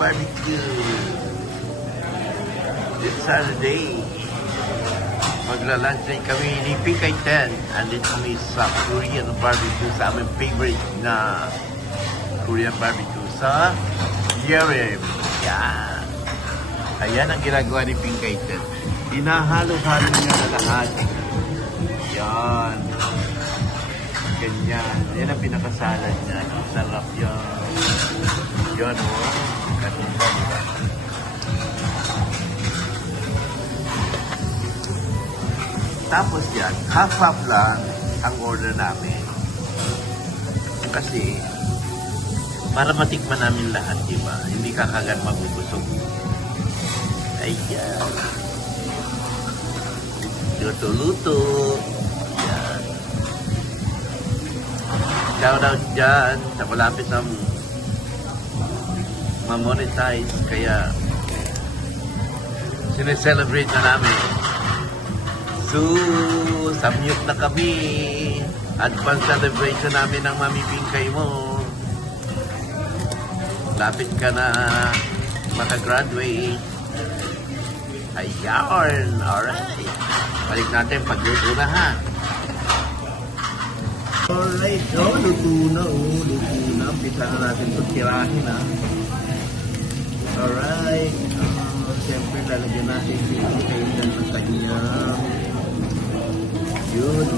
Barbecue. This Saturday, magla-lunch din kami ni Pikay 10. Andito kami sa Korean Barbecue, sa aming favorite na Korean Barbecue sa Yerim. Yan. Ayan ang ginagawa ni Pikay 10. Hinahalo-halo niya na lahat. Yan. Ganyan. Yan ang pinakasalad niya. Sarap yan. Yan o. Katumba, diba? Tapos yan, half-half lang ang order namin. Kasi, para matikman namin lahat, diba? Hindi ka kagad mabubusog. Ayan. Luto-luto. Yan. Shoutout dyan sa malapit ng ma-monetize. Kaya, sineselebrate na namin. So, samyok na kami. Advance celebration namin ng Mami Pinkay mo. Lapit ka na makagraduate. Ayan. Alright. Balik natin pagluto na ha. Alright. Oh, luto na. Oh, luto na. Pisa na natin ito. Tirahin ha. Alright. Siyempre, lalagyan natin yung kailan ng kanya. Yun.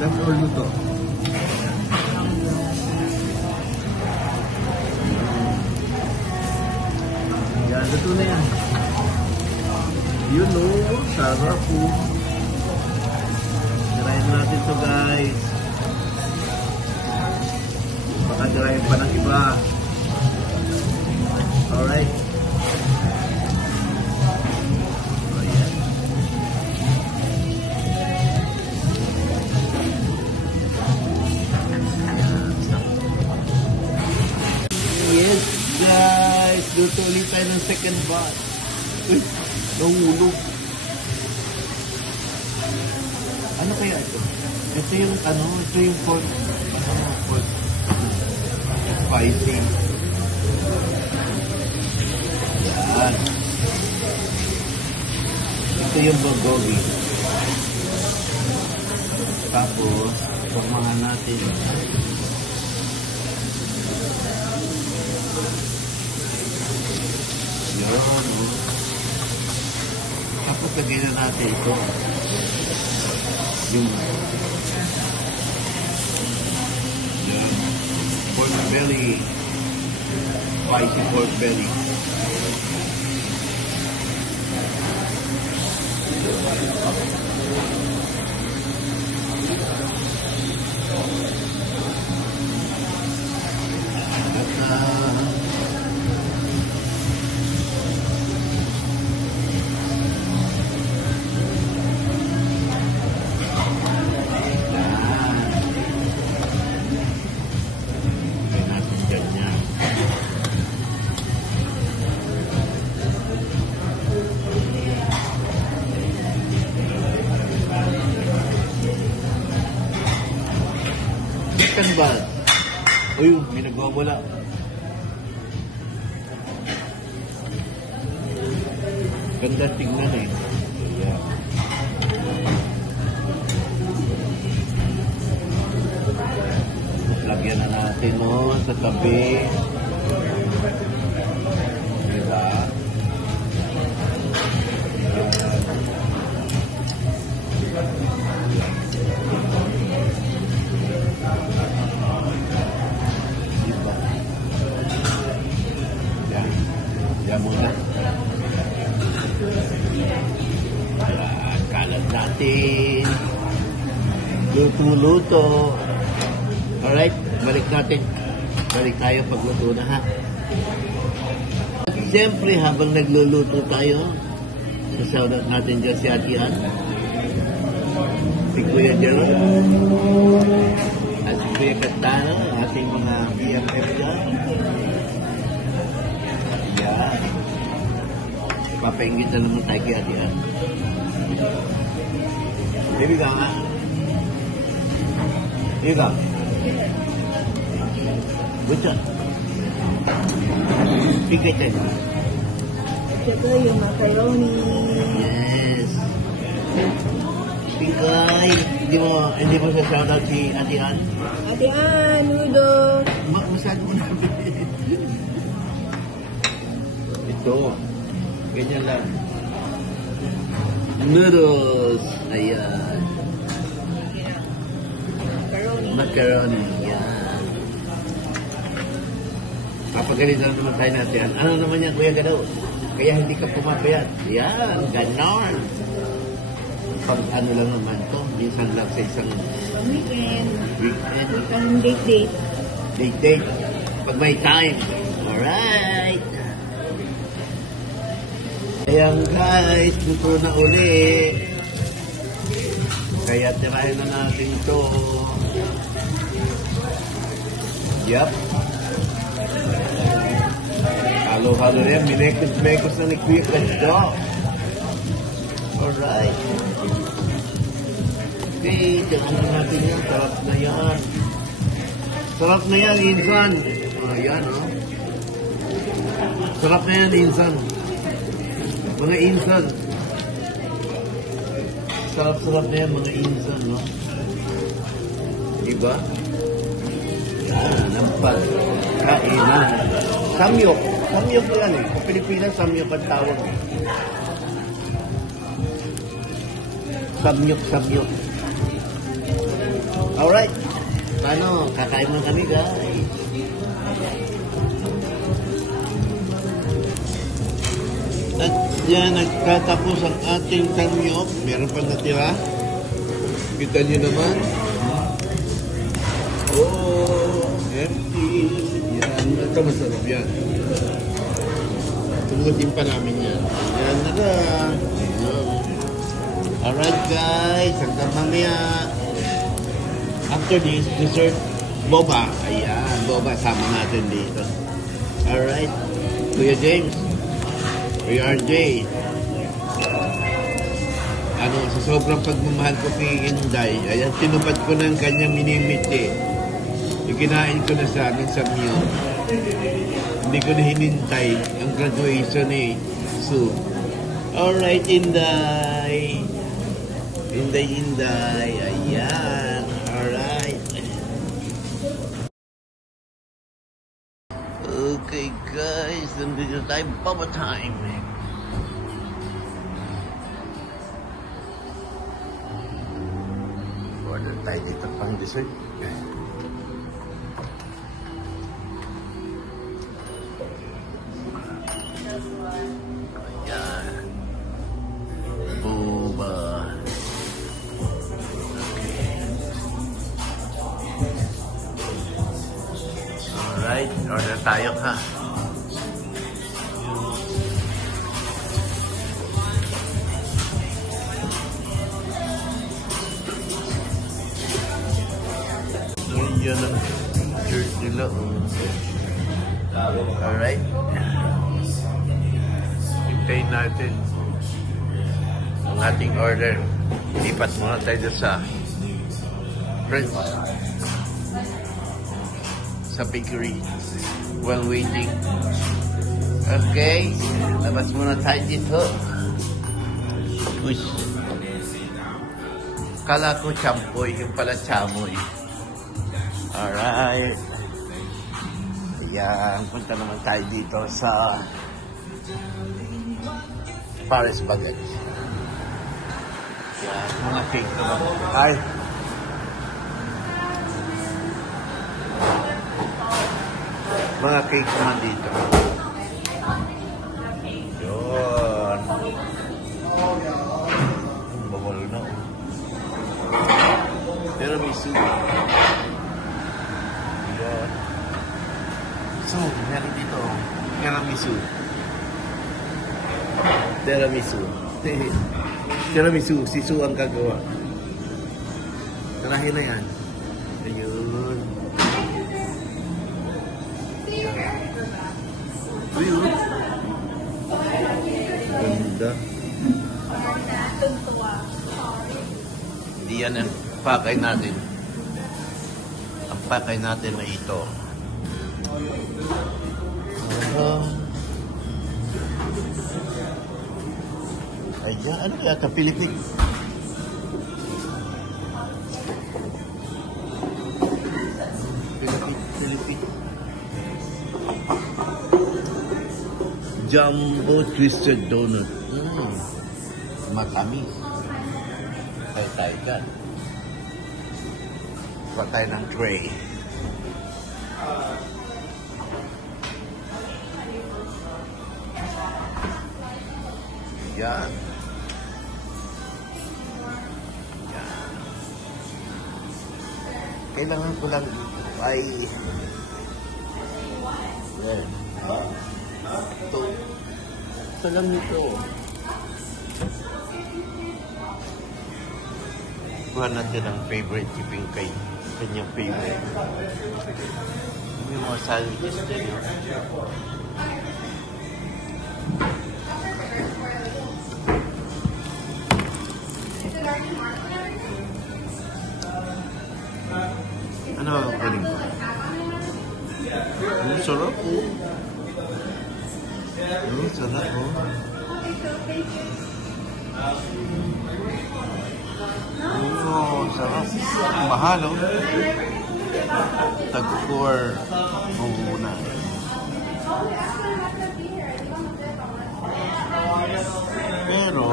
Last all luto. Yan, luto na yan. Yun o, sarap po. Tirahin natin ito guys. Baka tirahin pa ng iba. Alright. Yes guys, luto ulit tayo ng second batch. Uy, nahulog. Ano kaya ito? Ito yung pork. Pork. Spicy. Yan. Ito yung bulgogi. Tapos, formahan natin. Yun. Tapos lagyan na natin ito. Yung pork belly. Spicy pork belly. Chicken ba? Uy, may nagwawala. Ganda tingnan eh. Yeah. Lagyan na natin sa tabi. Diba? Yan muna. Kalat natin. Luto-luto. Alright, balik natin. Balik tayo pagluto na ha. At siyempre, habang nagluluto tayo, shoutout natin dyan si Ate Ann. Si Kuya Jerome. At si Kuya Katano, ating mga BFF dyan. Yan. Papaingit na naman tayo kay Ate Ann. Baby ka nga. Baby ka. Good job. Pigate. At saka yung macaroni. Yes. Pingay. Hindi mo sa shoutout si Ate Ann? Ate Ann, Udo. Masyado mo namin. Ito. Ganyan lang. Noodles. Ayan. Macaroni. Macaroni. Yan. Papagalitan naman tayo natin. Ano naman yan, Kuya Gadaw? Kaya hindi ka pumapayat. Yan. Ganon. Pag ano lang naman to. Minsan lang sa isang Pag weekend. weekend. Pang date. Date. Pag may time. Alright. Ayan guys, luto na uli. Kaya tirahin na natin ito. Yup. Halo-halo rin. Minekos-mekos na ni Kuya Kadjo. Alright. Okay, tignan natin yan. Sarap na yan. Sarap na yan, Insan. Ayan, oh. Sarap na yan, Insan. Mga Insan. Sarap-sarap na yan, mga Insan, no? Diba? Yan, ang pagkainan. Samyok. Samyok yan eh. Sa Pilipinas, samyok ang tawag. Samyok. Alright. Paano? Kakain mo kami, guys. At yan, nagtatapos ang ating samyok. Meron pa natira. Kita nyo naman. Oh, empty. Yan. Ito masarap yan. Tunggutin pa namin yan. Yan na lang. Alright guys, hanggang mamaya. After this, dessert, boba. Ayan, boba. Sama natin dito. Alright. Kuya James. Kuya RJ. Ano, sa sobrang pagmamahal ko kay Inday, ayan, tinupad ko ng kanyang minimiti. Ikinain ko na sa amin sa meal. Hindi ko na hinintay ang graduation ni Sue. Alright, Inday. Inday. Ayan. Alright. Okay, guys. Nandito tayo. Baba time. Order tayo dito pang dessert. Ayan. Boba. Alright, order tayo ha. Yan ang church nila. Alright. Hintayin natin ang ating order. Lipat muna tayo sa French. Sa bakery. While waiting. Okay. Labas muna tayo dito. Uy. Kala ko champoy. Yung pala chamoy. Alright. Ayan. Punta naman tayo dito sa Paris Baguette. Ayan. Mga cake naman. Ay. Mga cake naman dito. Yun. Bawal na. Tiramisu. Yun. So, meron dito. Tiramisu. Si Sue ang gagawa. Tarahin na yan. Ayun. Ayun. Ganda. Hindi yan ang pakay natin. Ang pakay natin na ito. Ayan, ano kaya ito? Pilipik. Pilipik. Jumbo Twisted Donut. Matamis. Tayo dyan. Kuha tayo ng tray. Yan. Kailangan ko lang ay ito lang nito. Kuha natin ang favorite tipping kay kanyang favorite. Yung mga sandwiches din. Ano ang galing ko? Ang sarap po. Ang sarap po. Sarap. Mahal, oh. Tag-4 muna. Pero,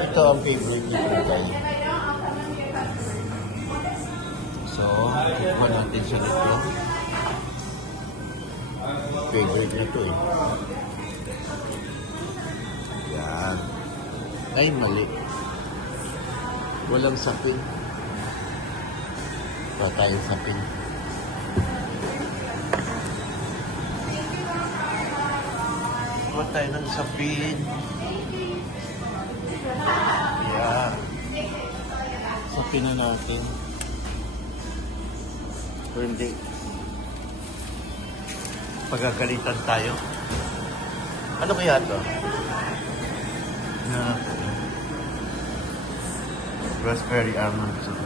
ito ang favorite ni Pugay. So, kukuha natin siya nito. Favorite na to eh. Yan. Ay, mali. Walang sapin. Wala tayong sapin. Wala tayo ng sapin. Yan. Sapin na natin. O hindi. Pagagalitan tayo. Ano kaya ito? Raspberry almond soup.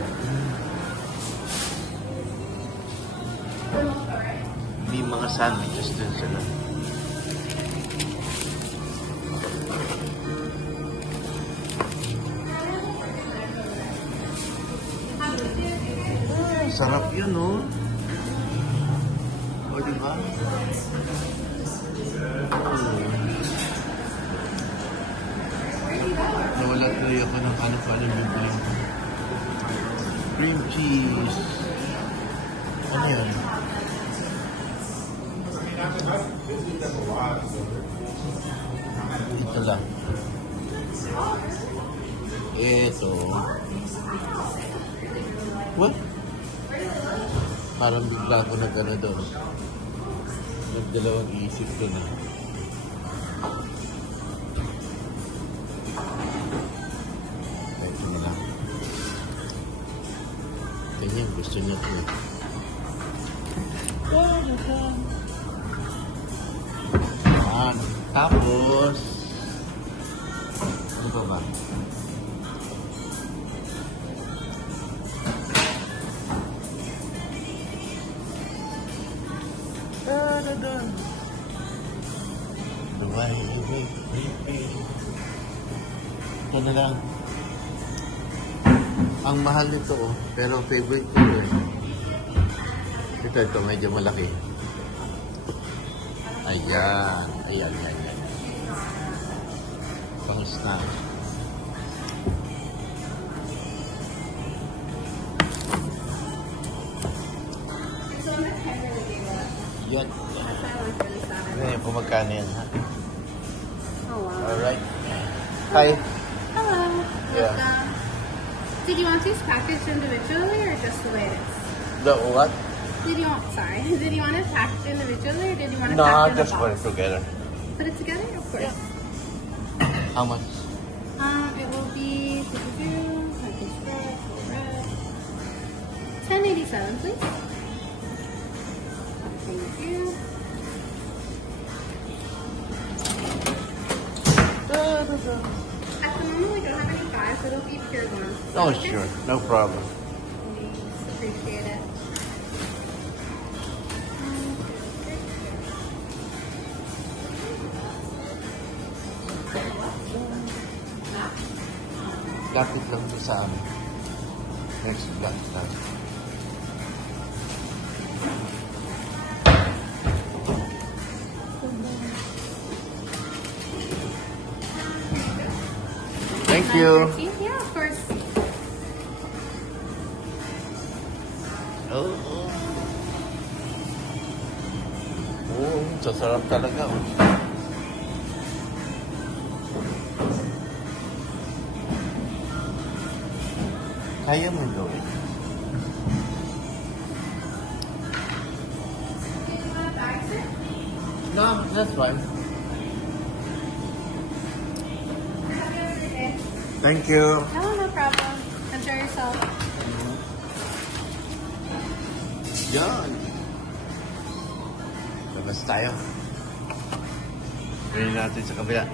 May mga sandwiches din sila. Sarap yun, no? O, diba? Nawala tuloy ako ng ano-ano yung cream cheese. Ano yan? Ito lang. Ito. What? Parang bigla ko na gano'n doon. Nagdalawang isip ko na. Ito na lang. Ganyan, gusto niya ito. Yan. Tapos, ano pa ba? Ito na lang. Ang mahal nito, oh, pero favorite ko eh. Ito, medyo malaki. Ayan. Ayan. Pang snack. Yan. Ganyan po magkano yan, ha? Oh, wow. Alright. Hi. Hello. Yeah. Welcome. Did you want these packaged individually or just the way it is? The what? Did you want it packaged individually or did you want it No, packed in a just box? put it together. Put it together? Of course. How much? It will be $10.87, please. Thank you. At the moment, we don't have any fives, so it'll be pure ones. Oh, Okay? sure. No problem. Thanks. Appreciate it. Kapit lang to sa amin. Next block lang. Thank you. Yeah, of course. Oo. Oo, sasarap talaga. Oh. Kaya mo gawin. No, that's fine. Thank you. No, no problem. Enjoy yourself. Yan. Labas tayo. Gawin natin sa kabila.